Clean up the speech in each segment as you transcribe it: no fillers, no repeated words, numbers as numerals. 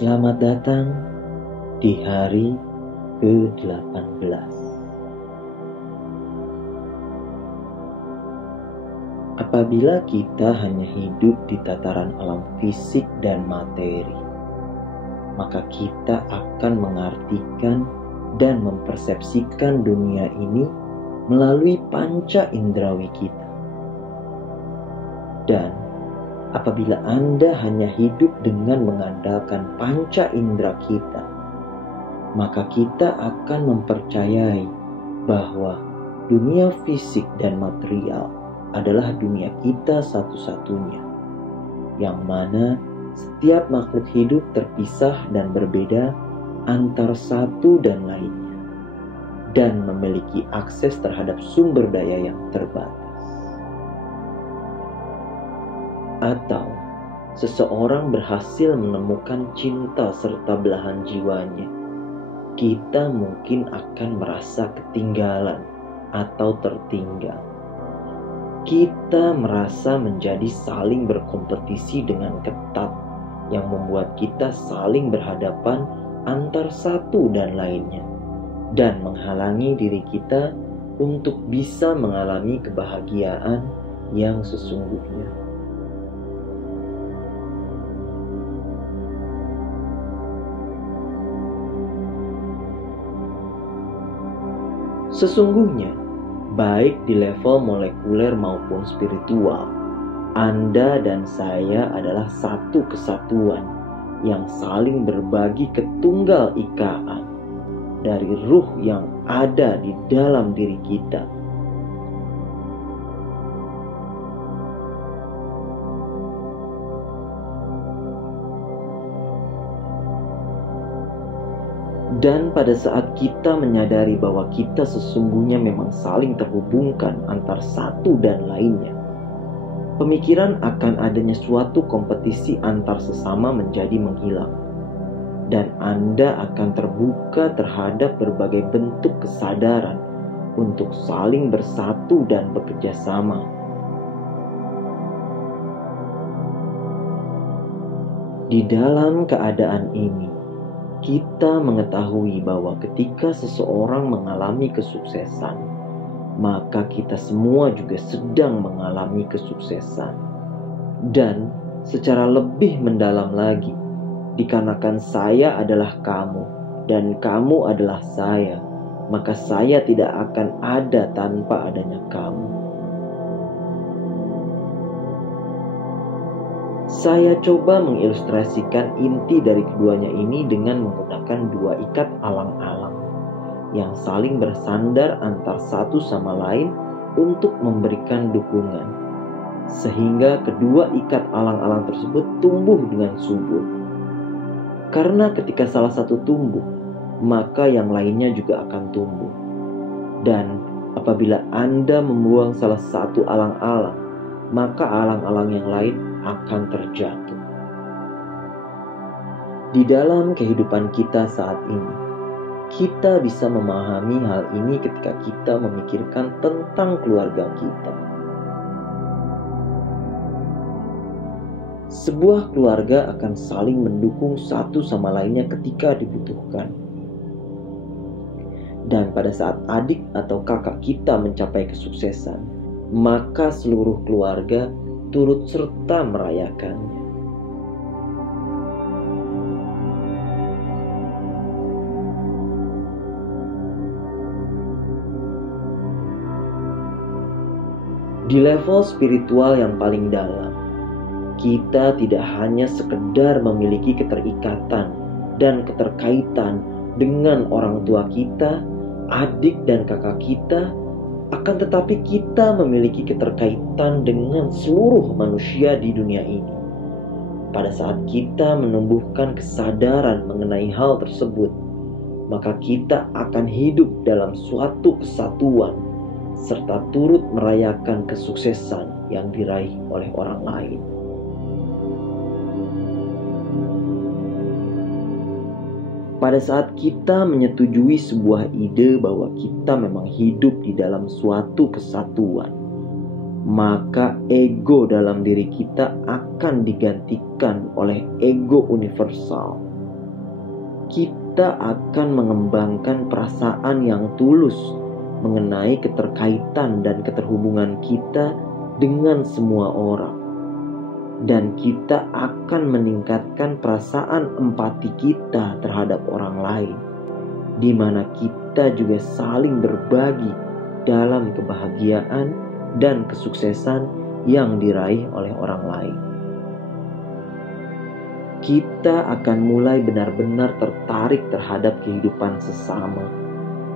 Selamat datang di hari ke-18. Apabila kita hanya hidup di tataran alam fisik dan materi, maka kita akan mengartikan dan mempersepsikan dunia ini melalui panca indrawi kita. Dan apabila Anda hanya hidup dengan mengandalkan panca indera kita, maka kita akan mempercayai bahwa dunia fisik dan material adalah dunia kita satu-satunya, yang mana setiap makhluk hidup terpisah dan berbeda antar satu dan lainnya, dan memiliki akses terhadap sumber daya yang terbatas. Atau seseorang berhasil menemukan cinta serta belahan jiwanya, kita mungkin akan merasa ketinggalan atau tertinggal. Kita merasa menjadi saling berkompetisi dengan ketat, yang membuat kita saling berhadapan antar satu dan lainnya, dan menghalangi diri kita untuk bisa mengalami kebahagiaan yang sesungguhnya. Sesungguhnya, baik di level molekuler maupun spiritual, Anda dan saya adalah satu kesatuan yang saling berbagi ketunggal ikaan dari ruh yang ada di dalam diri kita. Dan pada saat kita menyadari bahwa kita sesungguhnya memang saling terhubungkan antar satu dan lainnya, pemikiran akan adanya suatu kompetisi antar sesama menjadi menghilang. Dan Anda akan terbuka terhadap berbagai bentuk kesadaran untuk saling bersatu dan bekerja sama. Di dalam keadaan ini, kita mengetahui bahwa ketika seseorang mengalami kesuksesan, maka kita semua juga sedang mengalami kesuksesan. Dan secara lebih mendalam lagi, dikarenakan saya adalah kamu dan kamu adalah saya, maka saya tidak akan ada tanpa adanya kamu. Saya coba mengilustrasikan inti dari keduanya ini dengan menggunakan dua ikat alang-alang yang saling bersandar antar satu sama lain untuk memberikan dukungan, sehingga kedua ikat alang-alang tersebut tumbuh dengan subur. Karena ketika salah satu tumbuh, maka yang lainnya juga akan tumbuh. Dan apabila Anda membuang salah satu alang-alang, maka alang-alang yang lain akan terjatuh. Di dalam kehidupan kita saat ini, kita bisa memahami hal ini ketika kita memikirkan tentang keluarga kita. Sebuah keluarga akan saling mendukung satu sama lainnya ketika dibutuhkan. Dan pada saat adik atau kakak kita mencapai kesuksesan, maka seluruh keluarga turut serta merayakannya. Di level spiritual yang paling dalam, kita tidak hanya sekedar memiliki keterikatan dan keterkaitan dengan orang tua kita, adik dan kakak kita, akan tetapi kita memiliki keterkaitan dengan seluruh manusia di dunia ini. Pada saat kita menumbuhkan kesadaran mengenai hal tersebut, maka kita akan hidup dalam suatu kesatuan serta turut merayakan kesuksesan yang diraih oleh orang lain. Pada saat kita menyetujui sebuah ide bahwa kita memang hidup di dalam suatu kesatuan, maka ego dalam diri kita akan digantikan oleh ego universal kita akan mengembangkan perasaan yang tulus mengenai keterkaitan dan keterhubungan kita dengan semua orang. Dan kita akan meningkatkan perasaan empati kita terhadap orang lain, di mana kita juga saling berbagi dalam kebahagiaan dan kesuksesan yang diraih oleh orang lain. Kita akan mulai benar-benar tertarik terhadap kehidupan sesama,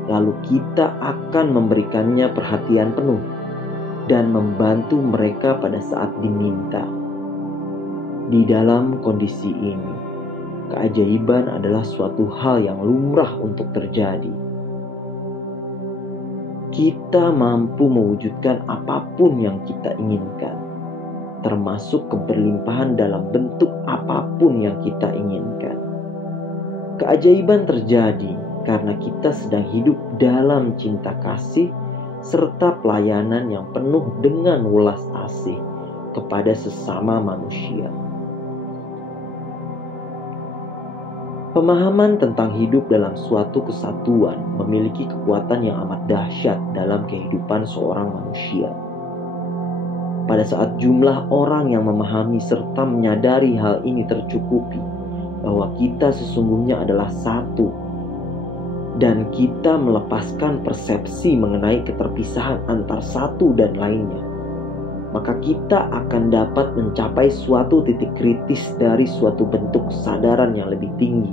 lalu kita akan memberikannya perhatian penuh dan membantu mereka pada saat diminta. Di dalam kondisi ini, keajaiban adalah suatu hal yang lumrah untuk terjadi. Kita mampu mewujudkan apapun yang kita inginkan, termasuk keberlimpahan dalam bentuk apapun yang kita inginkan. Keajaiban terjadi karena kita sedang hidup dalam cinta kasih serta pelayanan yang penuh dengan welas asih kepada sesama manusia. Pemahaman tentang hidup dalam suatu kesatuan memiliki kekuatan yang amat dahsyat dalam kehidupan seorang manusia. Pada saat jumlah orang yang memahami serta menyadari hal ini tercukupi, bahwa kita sesungguhnya adalah satu, dan kita melepaskan persepsi mengenai keterpisahan antar satu dan lainnya, maka kita akan dapat mencapai suatu titik kritis dari suatu bentuk kesadaran yang lebih tinggi,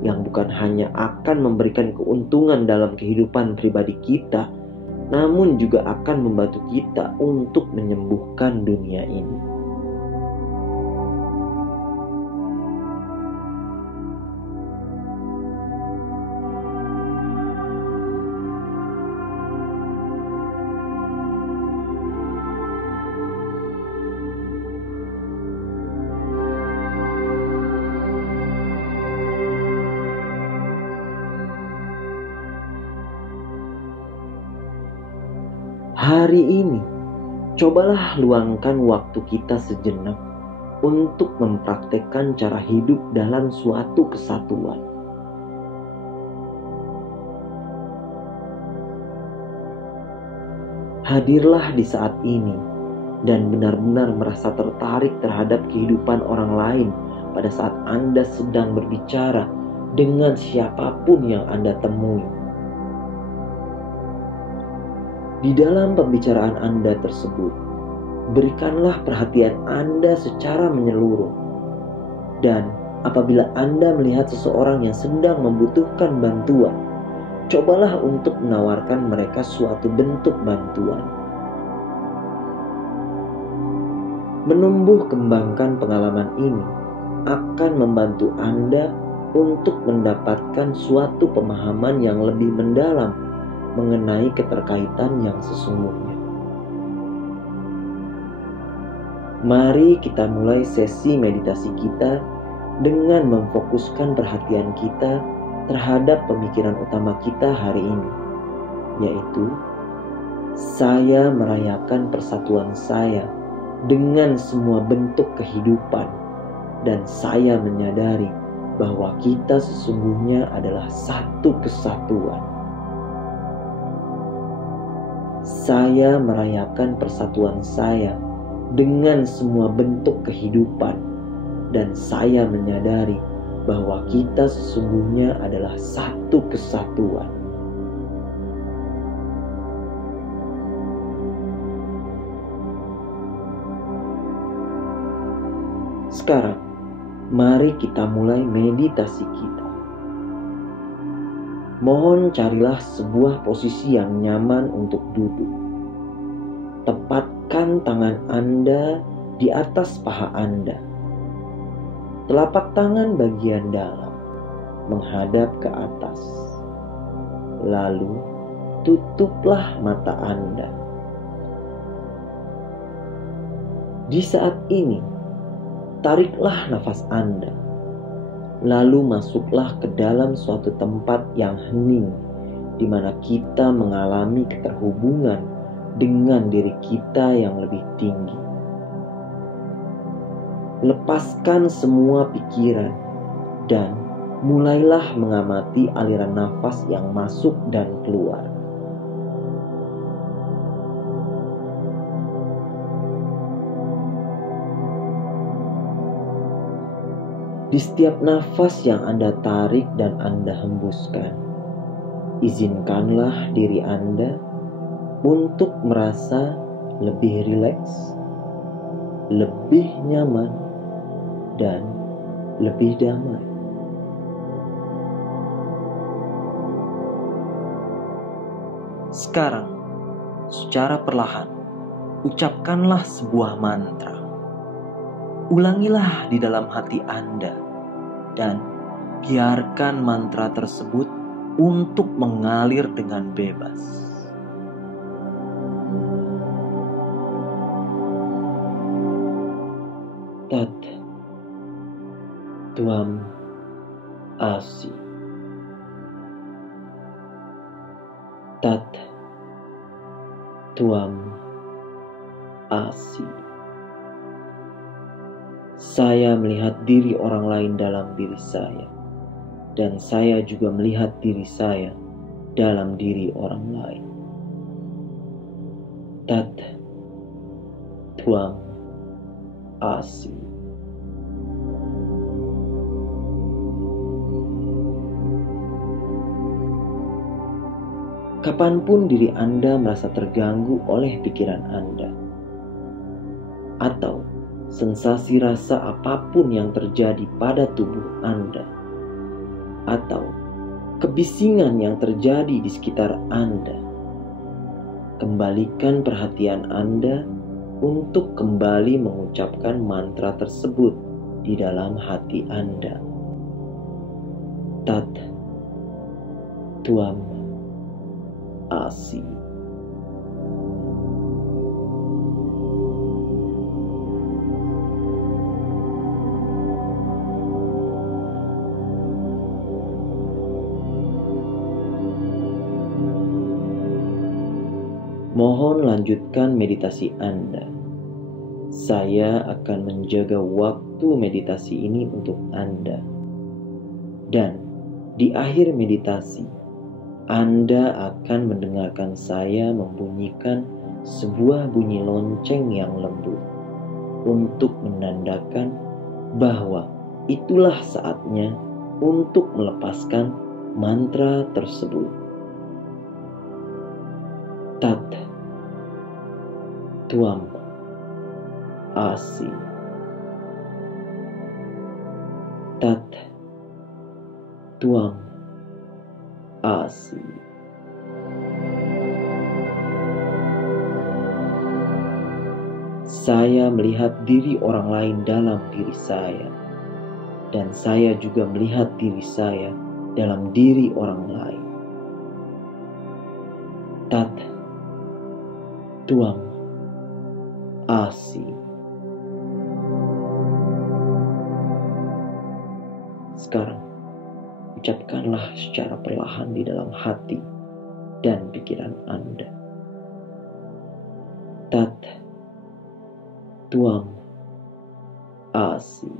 yang bukan hanya akan memberikan keuntungan dalam kehidupan pribadi kita, namun juga akan membantu kita untuk menyembuhkan dunia ini. Hari ini, cobalah luangkan waktu kita sejenak untuk mempraktekkan cara hidup dalam suatu kesatuan. Hadirlah di saat ini dan benar-benar merasa tertarik terhadap kehidupan orang lain pada saat Anda sedang berbicara dengan siapapun yang Anda temui. Di dalam pembicaraan Anda tersebut, berikanlah perhatian Anda secara menyeluruh. Dan apabila Anda melihat seseorang yang sedang membutuhkan bantuan, cobalah untuk menawarkan mereka suatu bentuk bantuan. Menumbuh kembangkan pengalaman ini akan membantu Anda untuk mendapatkan suatu pemahaman yang lebih mendalam mengenai keterkaitan yang sesungguhnya. Mari kita mulai sesi meditasi kita dengan memfokuskan perhatian kita terhadap pemikiran utama kita hari ini, yaitu saya merayakan persatuan saya dengan semua bentuk kehidupan, dan saya menyadari bahwa kita sesungguhnya adalah satu kesatuan. Saya merayakan persatuan saya dengan semua bentuk kehidupan, dan saya menyadari bahwa kita sesungguhnya adalah satu kesatuan. Sekarang, mari kita mulai meditasi kita. Mohon carilah sebuah posisi yang nyaman untuk duduk. Tepatkan tangan Anda di atas paha Anda. Telapak tangan bagian dalam menghadap ke atas. Lalu tutuplah mata Anda. Di saat ini, tariklah nafas Anda. Lalu masuklah ke dalam suatu tempat yang hening, di mana kita mengalami keterhubungan dengan diri kita yang lebih tinggi. Lepaskan semua pikiran dan mulailah mengamati aliran nafas yang masuk dan keluar. Di setiap nafas yang Anda tarik dan Anda hembuskan, izinkanlah diri Anda untuk merasa lebih rileks, lebih nyaman, dan lebih damai. Sekarang, secara perlahan, ucapkanlah sebuah mantra. Ulangilah di dalam hati Anda dan biarkan mantra tersebut untuk mengalir dengan bebas. Tat Tuam Asi. Tat Tuam Asi. Saya melihat diri orang lain dalam diri saya, dan saya juga melihat diri saya dalam diri orang lain. Tat Tuam Asi. Kapanpun diri Anda merasa terganggu oleh pikiran Anda, atau sensasi rasa apapun yang terjadi pada tubuh Anda, atau kebisingan yang terjadi di sekitar Anda, kembalikan perhatian Anda untuk kembali mengucapkan mantra tersebut di dalam hati Anda. Tat Tuam Asi. Mohon lanjutkan meditasi Anda. Saya akan menjaga waktu meditasi ini untuk Anda. Dan di akhir meditasi, Anda akan mendengarkan saya membunyikan sebuah bunyi lonceng yang lembut untuk menandakan bahwa itulah saatnya untuk melepaskan mantra tersebut. Tat Tuam Asi. Tat Tuam Asi. Saya melihat diri orang lain dalam diri saya, dan saya juga melihat diri saya dalam diri orang lain. Tat Tuam Asi. Sekarang, ucapkanlah secara perlahan di dalam hati dan pikiran Anda. Tat Tuam Asi.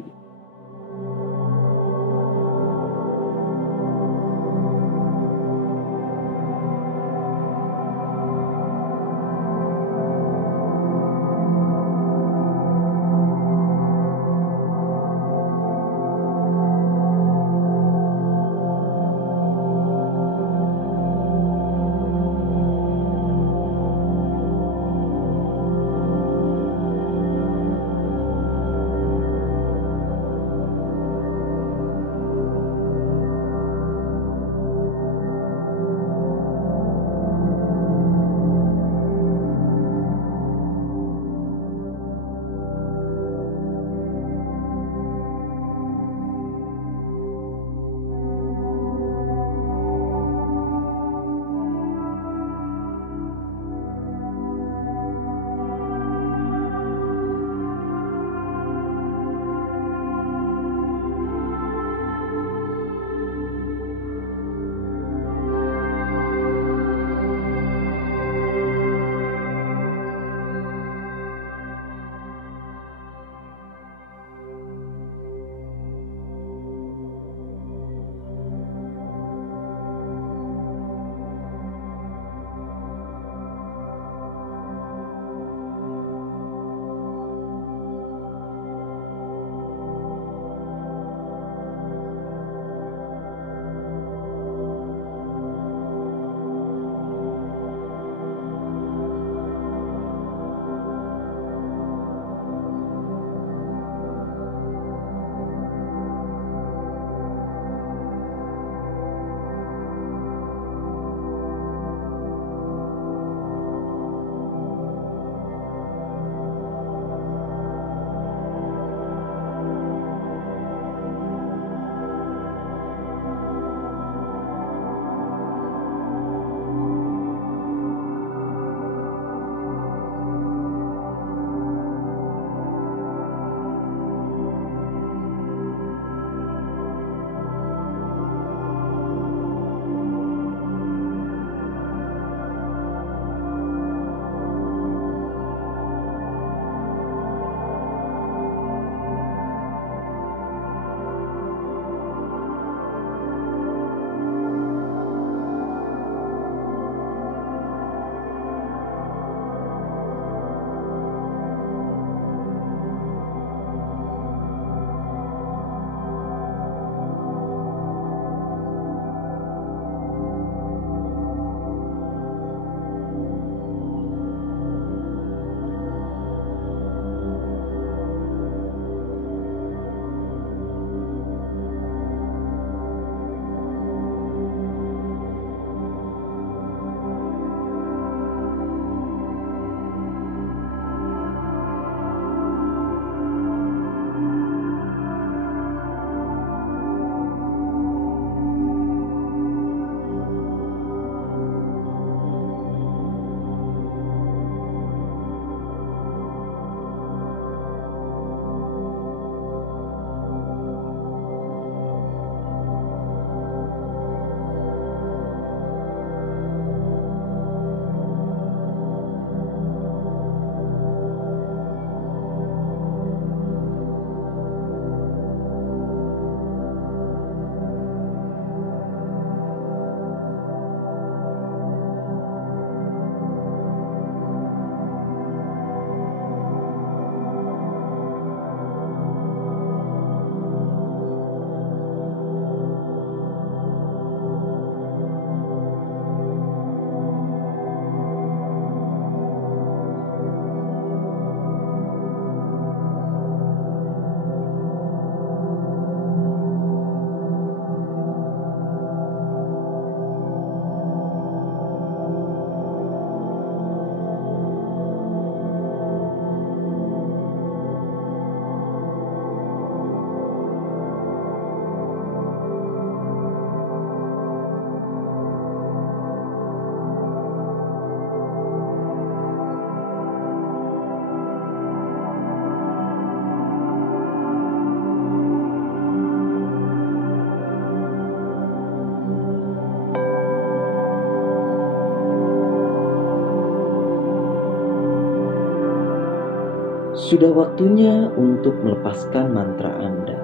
Sudah waktunya untuk melepaskan mantra Anda.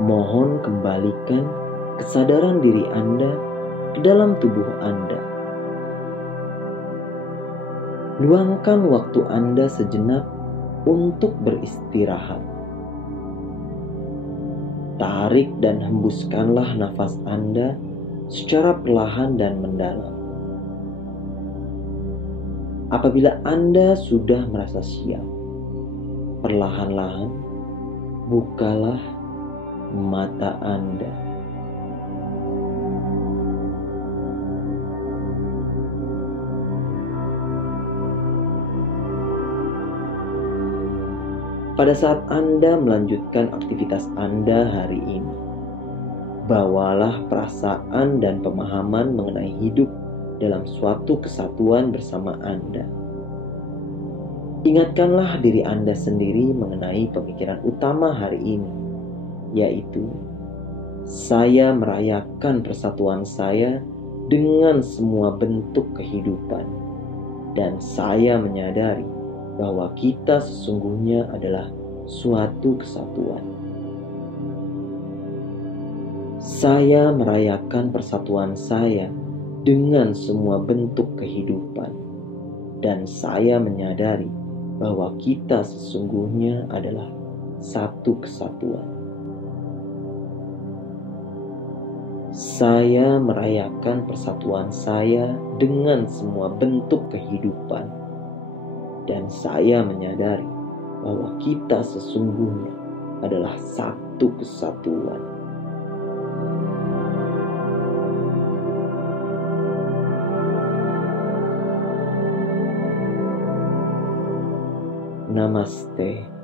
Mohon kembalikan kesadaran diri Anda ke dalam tubuh Anda. Luangkan waktu Anda sejenak untuk beristirahat. Tarik dan hembuskanlah nafas Anda secara perlahan dan mendalam. Apabila Anda sudah merasa siap, perlahan-lahan bukalah mata Anda. Pada saat Anda melanjutkan aktivitas Anda hari ini, bawalah perasaan dan pemahaman mengenai hidup dalam suatu kesatuan bersama Anda. Ingatkanlah diri Anda sendiri mengenai pemikiran utama hari ini, yaitu saya merayakan persatuan saya dengan semua bentuk kehidupan, dan saya menyadari bahwa kita sesungguhnya adalah suatu kesatuan. Saya merayakan persatuan saya dengan semua bentuk kehidupan, dan saya menyadari bahwa kita sesungguhnya adalah satu kesatuan. Saya merayakan persatuan saya dengan semua bentuk kehidupan, dan saya menyadari bahwa kita sesungguhnya adalah satu kesatuan. Namaste.